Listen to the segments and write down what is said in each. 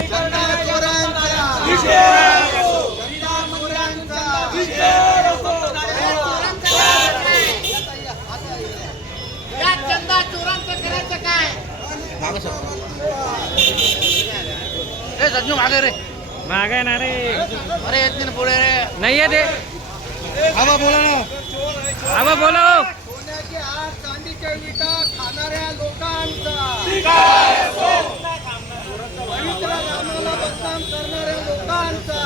चोरी करणाऱ्या चंदा चोरांचं करायचं काय? सज्जू मागे रे, मागे ना रे, अरे येत नाही पुढे रे, नाही येते. आबा बोला ना, आबा बोलो. सोन्याची हार चांदीच्या विटा खाणाऱ्या लोकांचा, पवित्र रामाला बदनाम करणाऱ्या लोकांचा,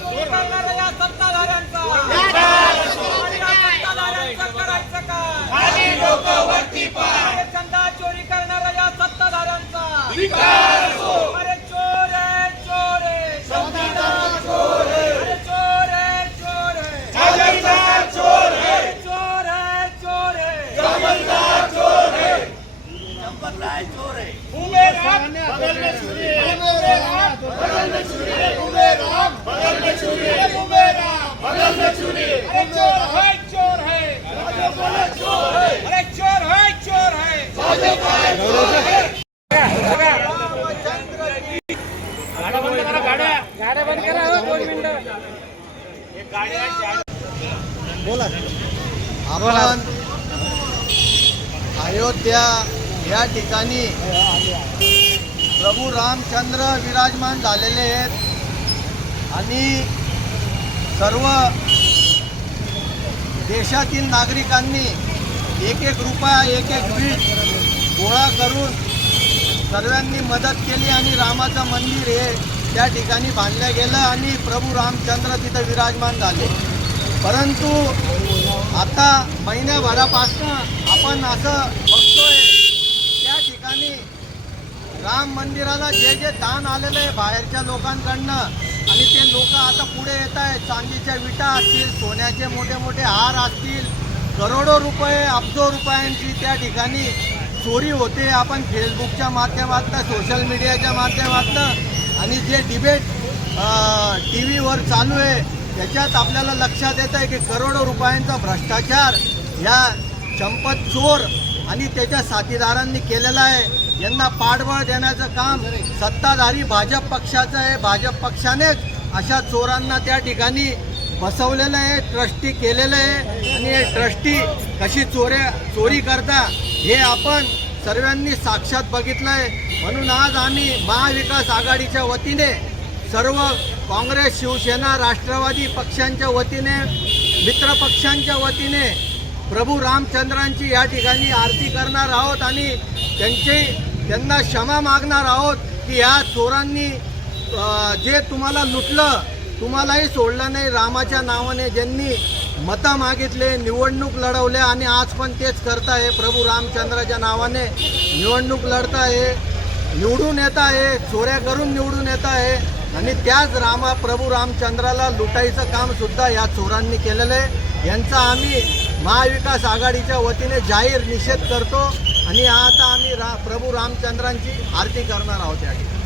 चोरी करणाऱ्या या सत्ताधाऱ्यांचा करायचं काय? चंदा चोरी करणाऱ्या या सत्ताधाऱ्यांचा अरे चोर आहे, चोर आहे. अरे चोर आहे, चोर आहे. चोर आहे, चोर आहे. उभे राहा. बगल में छुरी है. उभे राहा. बगल में छुरी है. उभे राहा. बगल में छुरी है. उभे राहा. बगल में छुरी है. अरे चोर है, चोर है. चोर है. अरे चोर है, चोर है. गाड्या बंद करा, गाड्या बंद करा. हो, 2 मिनिटं. आपण अयोध्या या ठिकाणी प्रभू रामचंद्र विराजमान झालेले आहेत आणि सर्व देशातील नागरिकांनी एक रुपया एक वीट गोळा करून सर्वांनी मदत केली आणि रामाचं मंदिर हे त्या ठिकाणी बांधलं गेलं आणि प्रभू रामचंद्र तिथं विराजमान झाले. परंतु आता महिन्याभरापासून आपण असं बघतोय त्या ठिकाणी राम मंदिराला जे जे दान आलेलं आहे बाहेरच्या लोकांकडनं आणि ते लोक आता पुढे येत आहेत. चांदीच्या विटा असतील, सोन्याचे मोठे मोठे हार असतील, करोडो रुपये अब्जो रुपयांची त्या ठिकाणी चोरी होते. आपण फेसबुकच्या माध्यमातून, सोशल मीडियाच्या माध्यमातून आणि जे डिबेट टी व्हीवर चालू आहे त्याच्यात आपल्याला लक्षात येतं आहे की करोडो रुपयांचा भ्रष्टाचार ह्या चंपत चोर आणि त्याच्या साथीदारांनी केलेला आहे. यांना पाठबळ देण्याचं काम सत्ताधारी भाजप पक्षाचं आहे. भाजप पक्षानेच अशा चोरांना त्या ठिकाणी बसवलेलं आहे, ट्रस्टी केलेलं आहे आणि हे ट्रस्टी कशी चोरी करता हे आपण सर्वांनी साक्षात बघितलं आहे. म्हणून आज आम्ही महाविकास आघाडीच्या वतीने सर्व काँग्रेस, शिवसेना, राष्ट्रवादी पक्षांच्या वतीने, मित्रपक्षांच्या वतीने प्रभू रामचंद्रांची या ठिकाणी आरती करणार आहोत आणि त्यांना क्षमा मागणार आहोत की या चोरांनी जे तुम्हाला लुटलं, तुम्हालाही सोडलं नाही. रामाच्या नावाने ज्यांनी मतं मागितले, निवडणूक लढवल्या आणि आज पण तेच करताय. प्रभू रामचंद्राच्या नावाने निवडणूक लढताय, निवडून येत आहे, चोऱ्या करून निवडून येत आहे आणि त्याच प्रभू रामचंद्राला लुटायचं कामसुद्धा या चोरांनी केलेलं आहे. यांचा आम्ही महाविकास आघाडीच्या वतीने जाहीर निषेध करतो आणि आता आम्ही प्रभू रामचंद्रांची आरती करणार आहोत या ठिकाणी.